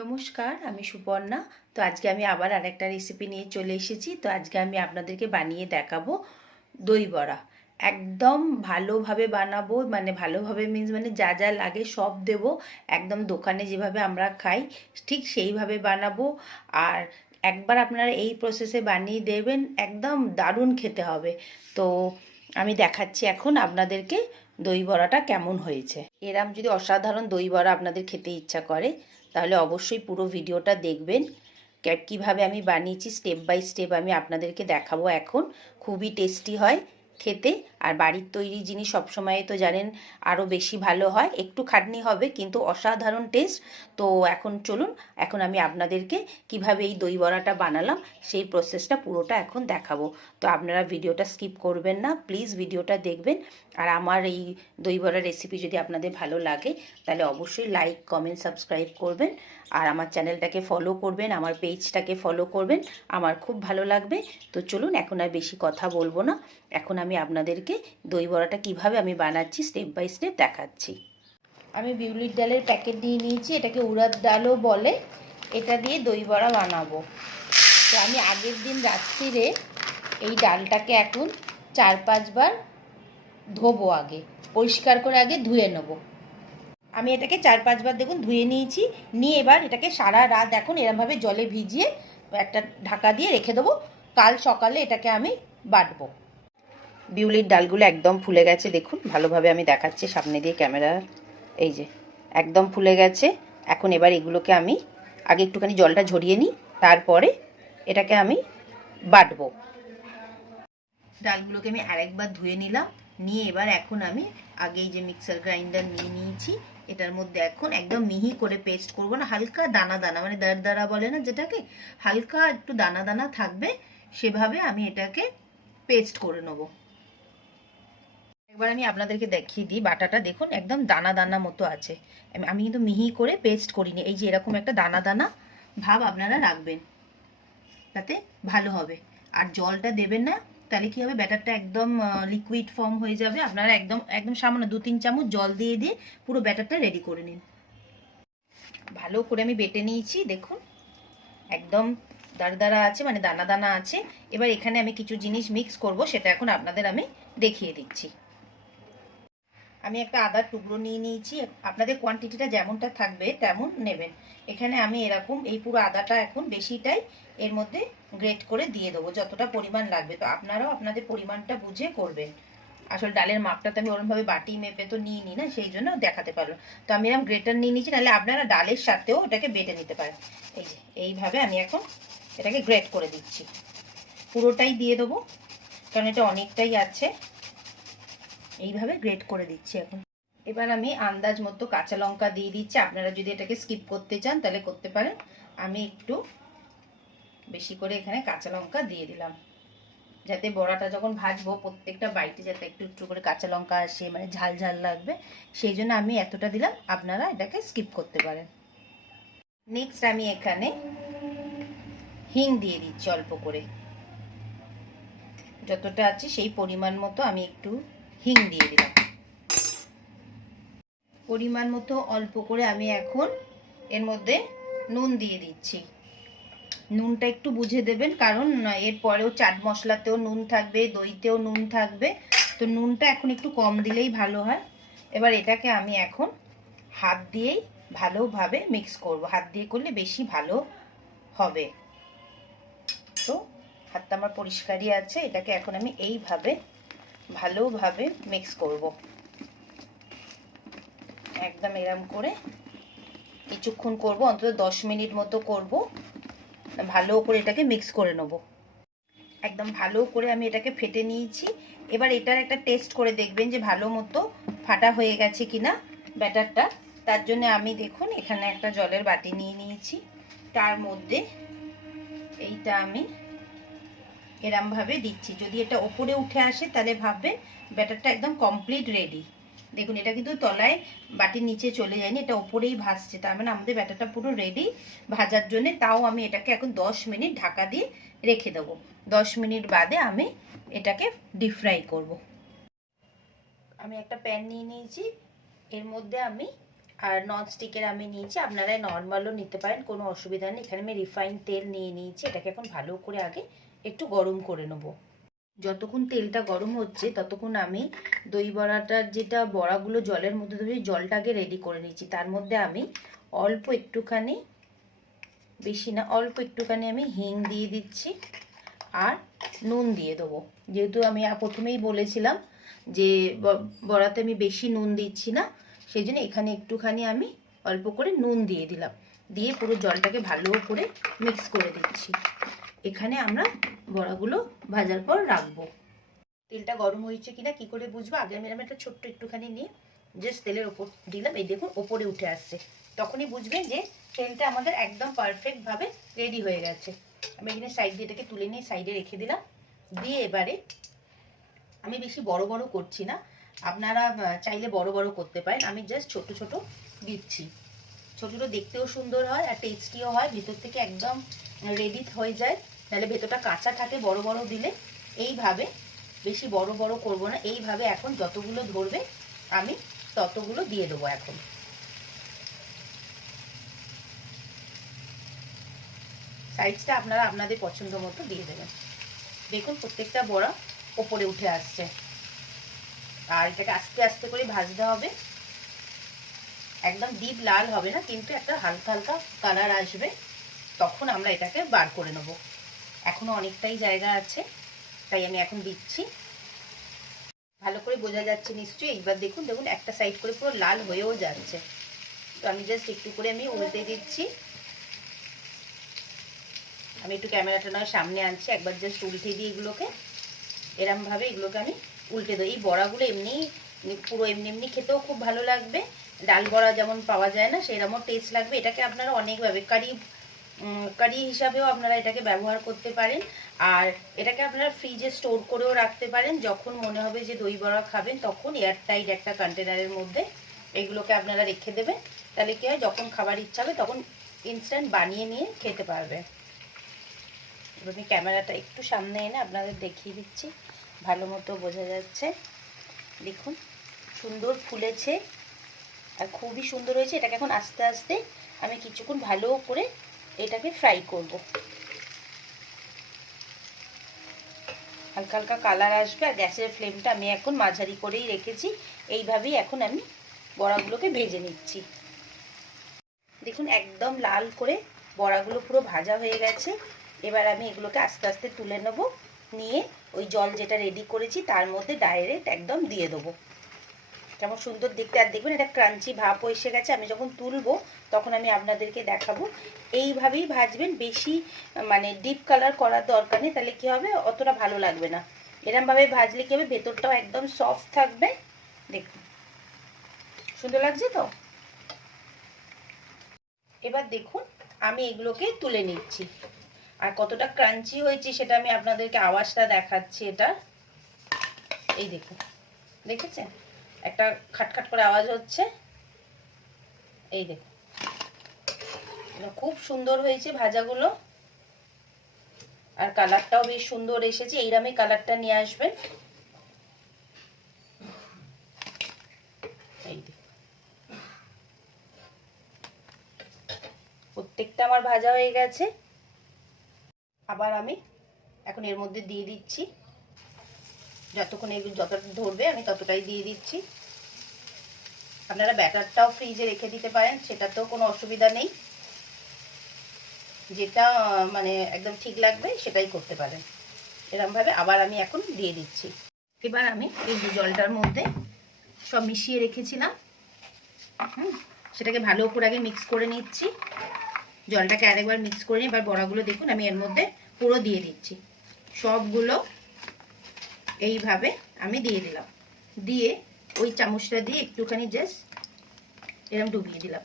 নমস্কার, আমি সুপর্ণা। তো আজকে আমি আবার আরেকটা রেসিপি নিয়ে চলে এসেছি। তো আজকে আমি আপনাদেরকে বানিয়ে দেখাবো দই বড়া। একদম ভালোভাবে বানাবো, মানে ভালোভাবে মিন্স মানে যা যা লাগে সব দেব। একদম দোকানে যেভাবে আমরা খাই ঠিক সেইভাবে বানাবো। আর একবার আপনারা এই প্রসেসে বানিয়ে দেবেন, একদম দারুণ খেতে হবে। তো আমি দেখাচ্ছি এখন আপনাদেরকে দই বড়াটা কেমন হয়েছে। এরম যদি অসাধারণ দই বড়া আপনাদের খেতে ইচ্ছা করে তাহলে অবশ্যই পুরো ভিডিওটা দেখবেন। কিভাবে আমি বানিয়েছি স্টেপ বাই স্টেপ আমি আপনাদেরকে দেখাবো এখন। খুবই টেস্টি হয় খেতে, আর বাড়ির তৈরি জিনিস সবসময় তো জানেন আরও বেশি ভালো হয়। একটু খাটনি হবে কিন্তু অসাধারণ টেস্ট। তো এখন চলুন, এখন আমি আপনাদেরকে কিভাবে এই দই বড়াটা বানালাম সেই প্রসেসটা পুরোটা এখন দেখাবো। তো আপনারা ভিডিওটা স্কিপ করবেন না, প্লিজ ভিডিওটা দেখবেন। আর আমার এই দই বড়া রেসিপি যদি আপনাদের ভালো লাগে তাহলে অবশ্যই লাইক, কমেন্ট, সাবস্ক্রাইব করবেন। আর আমার চ্যানেলটাকে ফলো করবেন, আমার পেজটাকে ফলো করবেন, আমার খুব ভালো লাগবে। তো চলুন, এখন আর বেশি কথা বলবো না, এখন আমি আপনাদেরকে দই বড়াটা কীভাবে আমি বানাচ্ছি স্টেপ বাই স্টেপ দেখাচ্ছি। আমি বিউলির ডালের প্যাকেট নিয়ে নিয়েছি, এটাকে উড়াদ ডালও বলে। এটা দিয়ে দই বড়া বানাবো। তো আমি আগের দিন রাত্রিরে এই ডালটাকে এখন 4-5 বার ধোবো, আগে পরিষ্কার করে আগে ধুয়ে নেবো। আমি এটাকে 4-5 বার দেখুন ধুয়ে নিয়েছি। নিয়ে এবার এটাকে সারা রাত এখন এরমভাবে জলে ভিজিয়ে একটা ঢাকা দিয়ে রেখে দেবো। কাল সকালে এটাকে আমি বাটবো। বিউলির ডালগুলো একদম ফুলে গেছে, দেখুন ভালোভাবে আমি দেখাচ্ছি সামনে দিয়ে ক্যামেরা। এই যে একদম ফুলে গেছে। এখন এবার এগুলোকে আমি আগে একটুখানি জলটা ঝরিয়ে নিই, তারপরে এটাকে আমি বাটবো। ডালগুলোকে আমি আরেকবার ধুয়ে নিলাম। নিয়ে এবার এখন আমি আগেই যে মিক্সার গ্রাইন্ডার নিয়ে নিয়েছি, এটার মধ্যে এখন একদম মিহি করে পেস্ট করব না, হালকা দানা দানা, মানে দাঁড়া বলে না যেটাকে, হালকা একটু দানা দানা থাকবে সেভাবে আমি এটাকে পেস্ট করে নেব। একবার আমি আপনাদেরকে দেখিয়ে দিই বাটাটা, দেখুন একদম দানা দানা মতো আছে। আমি কিন্তু মিহি করে পেস্ট করিনি। এই যে এরকম একটা দানা দানা ভাব আপনারা রাখবেন, তাতে ভালো হবে। আর জলটা দেবেন না, তাহলে কি হবে, ব্যাটারটা একদম লিকুইড ফর্ম হয়ে যাবে। আপনারা একদম একদম সামান্য 2-3 চামচ জল দিয়ে দিয়ে পুরো ব্যাটারটা রেডি করে নিন। ভালো করে আমি বেটে নিয়েছি, দেখুন একদম দাঁড়া আছে, মানে দানা দানা আছে। এবার এখানে আমি কিছু জিনিস মিক্স করব, সেটা এখন আপনাদের আমি দেখিয়ে দিচ্ছি। আমি একটা আদার টুকরো নিয়ে নিয়েছি, আপনাদের কোয়ান্টিটিটা যেমনটা থাকবে তেমন নেবেন। এখানে আমি এরকম এই পুরো আদাটা এখন বেশিটাই এর মধ্যে গ্রেট করে দিয়ে দেবো, যতটা পরিমাণ লাগবে। তো আপনারাও আপনাদের পরিমাণটা বুঝে করবেন। আসলে ডালের মাপটা তো আমি ওরমভাবে বাটি মেপে তো নিই নি না, সেই জন্য দেখাতে পারলাম। তো আমি এরকম গ্রেটার নিয়ে নিয়েছি, নাহলে আপনারা ডালের সাথেও এটাকে বেটে নিতে পারেন। এই যে এইভাবে আমি এখন এটাকে গ্রেট করে দিচ্ছি, পুরোটাই দিয়ে দেবো কারণ এটা অনেকটাই আছে। এইভাবে গ্রেট করে দিচ্ছি এখন। এবার আমি আন্দাজ মতো কাঁচা লঙ্কা দিয়ে দিচ্ছি। আপনারা যদি এটাকে স্কিপ করতে চান তাহলে করতে পারেন। আমি একটু বেশি করে এখানে কাঁচা লঙ্কা দিয়ে দিলাম, যাতে বড়াটা যখন ভাজবো প্রত্যেকটা বাইটে যাতে একটু একটু করে কাঁচা লঙ্কা আসে, মানে ঝাল ঝাল লাগবে, সেই জন্য আমি এতটা দিলাম। আপনারা এটাকে স্কিপ করতে পারেন। নেক্সট আমি এখানে হিং দিয়ে দিচ্ছি অল্প করে, যতটা আছে সেই পরিমাণ মতো আমি একটু হিং দিয়ে দিলাম। পরিমাণ মতো অল্প করে আমি এখন এর মধ্যে নুন দিয়ে দিচ্ছি। নুনটা একটু বুঝে দেবেন, কারণ এরপরেও চাট মশলাতেও নুন থাকবে, দইতেও নুন থাকবে, তো নুনটা এখন একটু কম দিলেই ভালো হয়। এবার এটাকে আমি এখন হাত দিয়েই ভালোভাবে মিক্স করব, হাত দিয়ে করলে বেশি ভালো হবে। তো হাতটা আমার পরিষ্কারই আছে, এটাকে এখন আমি এইভাবে ভালোভাবে মিক্স করব, একদম এরম করে কিছুক্ষণ করব, অন্তত 10 মিনিট মতো করব। ভালো করে এটাকে মিক্স করে নেব। একদম ভালো করে আমি এটাকে ফেটে নিয়েছি। এবার এটার একটা টেস্ট করে দেখবেন যে ভালো মতো ফাটা হয়ে গেছে কিনা ব্যাটারটা। তার জন্য আমি দেখুন এখানে একটা জলের বাটি নিয়ে নিয়েছি, তার মধ্যে এইটা আমি এরমভাবে দিচ্ছি। যদি এটা ওপরে উঠে আসে তাহলে ভাববেন ব্যাটারটা একদম কমপ্লিট রেডি। দেখুন এটা কিন্তু তলায় বাটির নিচে চলে যায়নি, এটা ওপরেই ভাসছে, তার মানে আমাদের ব্যাটারটা পুরো রেডি ভাজার জন্য। তাও আমি এটাকে এখন 10 মিনিট ঢাকা দিয়ে রেখে দেবো। 10 মিনিট বাদে আমি এটাকে ডিপ ফ্রাই করব। আমি একটা প্যান নিয়ে নিয়েছি, এর মধ্যে আমি আর নন স্টিকের আমি নিয়েছি, আপনারা নর্মালও নিতে পারেন, কোনো অসুবিধা নেই। এখানে আমি রিফাইন তেল নিয়ে নিয়েছি, এটাকে এখন ভালো করে আগে একটু গরম করে নেব। যতক্ষণ তেলটা গরম হচ্ছে ততক্ষণ আমি দই বড়াটার যেটা বড়াগুলো জলের মধ্যে ধরে জলটাকে রেডি করে নিয়েছি। তার মধ্যে আমি অল্প একটুখানি, বেশি না, অল্প একটুখানি আমি হিং দিয়ে দিচ্ছি আর নুন দিয়ে দেবো। যেহেতু আমি প্রথমেই বলেছিলাম যে বড়াতে আমি বেশি নুন দিচ্ছি না, সেই জন্য এখানে একটুখানি আমি অল্প করে নুন দিয়ে দিলাম। দিয়ে পুরো জলটাকে ভালো করে মিক্স করে দিচ্ছি। এখানে আমরা বড়াগুলো ভাজার পর রাখবো। তেলটা গরম হয়েছে কিনা কি করে বুঝবো? আগে আমি একটা ছোট্ট একটুখানি নিয়ে জাস্ট তেলের ওপর দিলাম, এই দেখুন ওপরে উঠে আসছে, তখনই বুঝবেন যে তেলটা আমাদের একদম পারফেক্টভাবে রেডি হয়ে গেছে। আমি এখানে সাইড দিয়ে এটাকে তুলে নিয়ে সাইডে রেখে দিলাম। দিয়ে এবারে আমি বেশি বড় বড় করছি না, আপনারা চাইলে বড় বড় করতে পারেন, আমি জাস্ট ছোট ছোট দিচ্ছি। ছোট ছোট দেখতেও সুন্দর হয় আর টেস্টিও হয়, ভেতর থেকে একদম রেডি হয়ে যায়, নাহলে ভেতরটা কাঁচা থাকে বড় বড় দিলে। এইভাবে বেশি বড় বড় করব না, এইভাবে এখন যতগুলো ধরবে আমি ততগুলো দিয়ে দেবো। এখন সাইজটা আপনারা আপনাদের পছন্দ মতো দিয়ে দেবেন। দেখুন প্রত্যেকটা বড়া ওপরে উঠে আসছে। আর এটাকে আস্তে আস্তে করে ভাজতে হবে, একদম ডিপ লাল হবে না, কিন্তু একটা হালকা হালকা কালার আসবে, তখন আমরা এটাকে বার করে নেব। এখনো অনেকটাই জায়গা আছে, তাই আমি এখন দিচ্ছি। ভালো করে বোঝা যাচ্ছে নিশ্চয়ই। এইবার দেখুন দেখুন একটা সাইড করে পুরো লাল হয়েও যাচ্ছে, তো আমি জাস্ট একটু করে আমি উল্টে দিচ্ছি। আমি একটু ক্যামেরাটা নয় সামনে আনছি, একবার জাস্ট উল্টে দিই এগুলোকে। এরমভাবে এগুলোকে আমি উল্টে দিই। এই বড়াগুলো এমনি পুরো এমনি এমনি খেতেও খুব ভালো লাগবে, ডাল বড়া যেমন পাওয়া যায় না সেরকমও টেস্ট লাগবে। এটাকে আপনারা অনেকভাবে কারি হিসাবেও আপনারা এটাকে ব্যবহার করতে পারেন। আর এটাকে আপনারা ফ্রিজে স্টোর করেও রাখতে পারেন, যখন মনে হবে যে দই বড়া খাবেন তখন এয়ারটাইট একটা কন্টেনারের মধ্যে এগুলোকে আপনারা রেখে দেবেন। তাহলে কি হয়, যখন খাবার ইচ্ছা হবে তখন ইনস্ট্যান্ট বানিয়ে নিয়ে খেতে পারবে। এবার আমি ক্যামেরাটা একটু সামনে এনে আপনাদের দেখিয়ে দিচ্ছি, ভালো মতো বোঝা যাচ্ছে। দেখুন সুন্দর ফুলেছে আর খুবই সুন্দর হয়েছে। এটাকে এখন আস্তে আস্তে আমি কিছুক্ষণ ভালো করে এটাকে ফ্রাই করব। হালকা হালকা কালার আসবে, আর গ্যাসের ফ্লেমটা আমি এখন মাঝারি করেই রেখেছি। এইভাবেই এখন আমি বড়াগুলোকে ভেজে নিচ্ছি। দেখুন একদম লাল করে বড়াগুলো পুরো ভাজা হয়ে গেছে। এবার আমি এগুলোকে আস্তে আস্তে তুলে নেব, নিয়ে ওই জল যেটা রেডি করেছি তার মধ্যে ডাইরেক্ট একদম দিয়ে দেবো। কেমন সুন্দর দেখতে, আর দেখবেন এটা ক্রাঞ্চি ভাব এসে গেছে। আমি যখন তুলবো তখন আমি আপনাদেরকে দেখাবো। এইভাবেই ভাজবেন, বেশি মানে ডিপ কালার করার দরকার নেই, তাহলে কি হবে অতটা ভালো লাগবে না। এরমভাবে ভাজলে কি হবে, ভেতরটাও একদম সফট থাকবে। দেখুন সুন্দর লাগছে তো। এবার দেখুন আমি এগুলোকে তুলে নিচ্ছি, আর কতটা ক্রাঞ্চি হয়েছে সেটা আমি আপনাদেরকে আওয়াজটা দেখাচ্ছি। এটা এই দেখুন, দেখেছেন একটা খাটখাট করে আওয়াজ হচ্ছে। এই দেখুন খুব সুন্দর হয়েছে ভাজাগুলো, আর কালারটাও বেশ সুন্দর এসেছে। এইরকমই কালারটা নিয়ে আসবেন। এই প্রত্যেকটা আমার ভাজা হয়ে গেছে। আবার আমি এখন এর মধ্যে দিয়ে দিচ্ছি, যতক্ষণ এগুলো যতটা ধরবে আমি ততটাই দিয়ে দিচ্ছি। আপনারা ব্যাটারটাও ফ্রিজে রেখে দিতে পারেন, সেটাতেও কোনো অসুবিধা নেই, যেটা মানে একদম ঠিক লাগবে সেটাই করতে পারেন। এরকমভাবে আবার আমি এখন দিয়ে দিচ্ছি। এবার আমি এই জলটার মধ্যে সব মিশিয়ে রেখেছিলাম, সেটাকে ভালো করে আগে মিক্স করে নিচ্ছি। জলটাকে আরেকবার মিক্স করে নিই। এবার বড়াগুলো দেখুন আমি এর মধ্যে পুরো দিয়ে দিচ্ছি, সবগুলো এইভাবে আমি দিয়ে দিলাম। দিয়ে ওই চামচটা দিয়ে একটুখানি জাস্ট এরকম ডুবিয়ে দিলাম।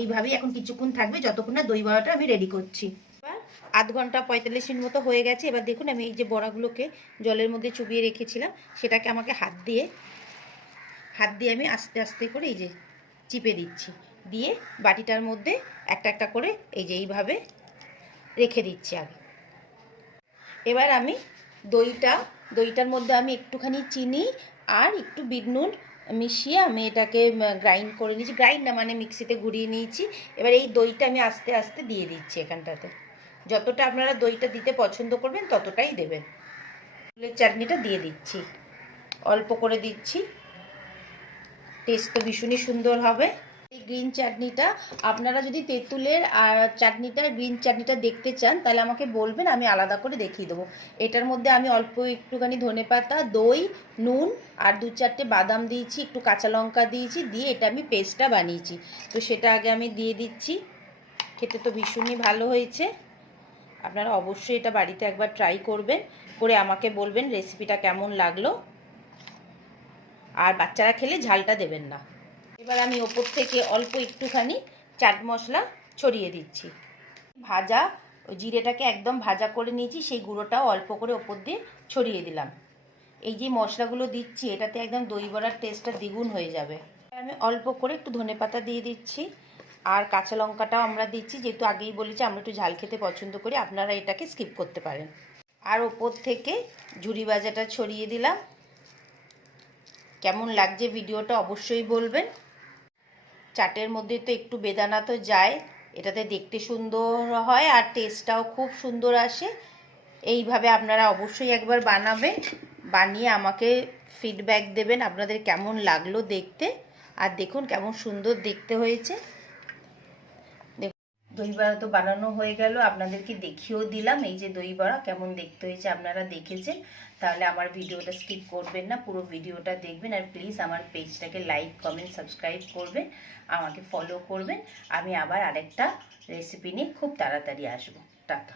এইভাবেই এখন কিছুক্ষণ থাকবে, যতক্ষণ না দই বড়াটা আমি রেডি করছি। এবার আধ ঘন্টা 45 মিনিট মতো হয়ে গেছে। এবার দেখুন আমি এই যে বড়াগুলোকে জলের মধ্যে চুবিয়ে রেখেছিলাম সেটাকে আমাকে হাত দিয়ে আমি আস্তে আস্তে করে এই যে চিপে দিচ্ছি, দিয়ে বাটিটার মধ্যে একটা একটা করে এই যে এইভাবে রেখে দিচ্ছি আগে। এবার আমি দইটার মধ্যে আমি একটুখানি চিনি আর একটু বিট নুন মিশিয়ে আমি এটাকে গ্রাইন্ড করে নিয়েছি, গ্রাইন্ড না মানে মিক্সিতে ঘুরিয়ে নিয়েছি। এবার এই দইটা আমি আস্তে আস্তে দিয়ে দিচ্ছি এখানটাতে, যতটা আপনারা দইটা দিতে পছন্দ করবেন ততটাই দেবেন। তেঁতুলের চাটনিটা দিয়ে দিচ্ছি, অল্প করে দিচ্ছি, টেস্ট তো ভীষণই সুন্দর হবে। এই গ্রিন চাটনিটা আপনারা যদি তেঁতুলের আর চাটনিটা গ্রিন চাটনিটা দেখতে চান তাহলে আমাকে বলবেন, আমি আলাদা করে দেখিয়ে দেবো। এটার মধ্যে আমি অল্প একটুখানি ধনেপাতা, দই, নুন আর 2-4টে বাদাম দিয়েছি, একটু কাঁচা লঙ্কা দিয়েছি, দিয়ে এটা আমি পেস্টটা বানিয়েছি। তো সেটা আগে আমি দিয়ে দিচ্ছি। খেতে তো ভীষণই ভালো হয়েছে, আপনারা অবশ্যই এটা বাড়িতে একবার ট্রাই করবেন, করে আমাকে বলবেন রেসিপিটা কেমন লাগলো। আর বাচ্চারা খেলে ঝালটা দেবেন না। এবার আমি ওপর থেকে অল্প একটুখানি চাট মশলা ছড়িয়ে দিচ্ছি। ভাজা ওই জিরেটাকে একদম ভাজা করে নিয়েছি, সেই গুঁড়োটাও অল্প করে ওপর দিয়ে ছড়িয়ে দিলাম। এই যে মশলাগুলো দিচ্ছি এটাতে একদম দই বড়ার টেস্টটা দ্বিগুণ হয়ে যাবে। আমি অল্প করে একটু ধনেপাতা দিয়ে দিচ্ছি, আর কাঁচা লঙ্কাটাও আমরা দিচ্ছি, যেহেতু আগেই বলেছি আমরা একটু ঝাল খেতে পছন্দ করি, আপনারা এটাকে স্কিপ করতে পারেন। আর ওপর থেকে ঝুরি ভাজাটা ছড়িয়ে দিলাম। কেমন লাগছে ভিডিওটা অবশ্যই বলবেন। চাটের মধ্যে তো একটু বেদানা তো যায়, এটাতে দেখতে সুন্দর হয় আর টেস্টটাও খুব সুন্দর আসে। এইভাবে আপনারা অবশ্যই একবার বানাবেন, বানিয়ে আমাকে ফিডব্যাক দেবেন আপনাদের কেমন লাগলো দেখতে। আর দেখুন কেমন সুন্দর দেখতে হয়েছে। দই বড়া তো বানানো হয়ে গেল, আপনাদেরকে দেখিয়েও দিলাম এই যে দই বড়া কেমন দেখতে হয়েছে, আপনারা দেখেছেন। তাহলে আমার ভিডিওটা স্কিপ করবেন না, পুরো ভিডিওটা দেখবেন। আর প্লিজ আমার পেজটাকে লাইক, কমেন্ট, সাবস্ক্রাইব করবেন, আমাকে ফলো করবেন। আমি আবার আরেকটা রেসিপি নিয়ে খুব তাড়াতাড়ি আসবো। টাটা।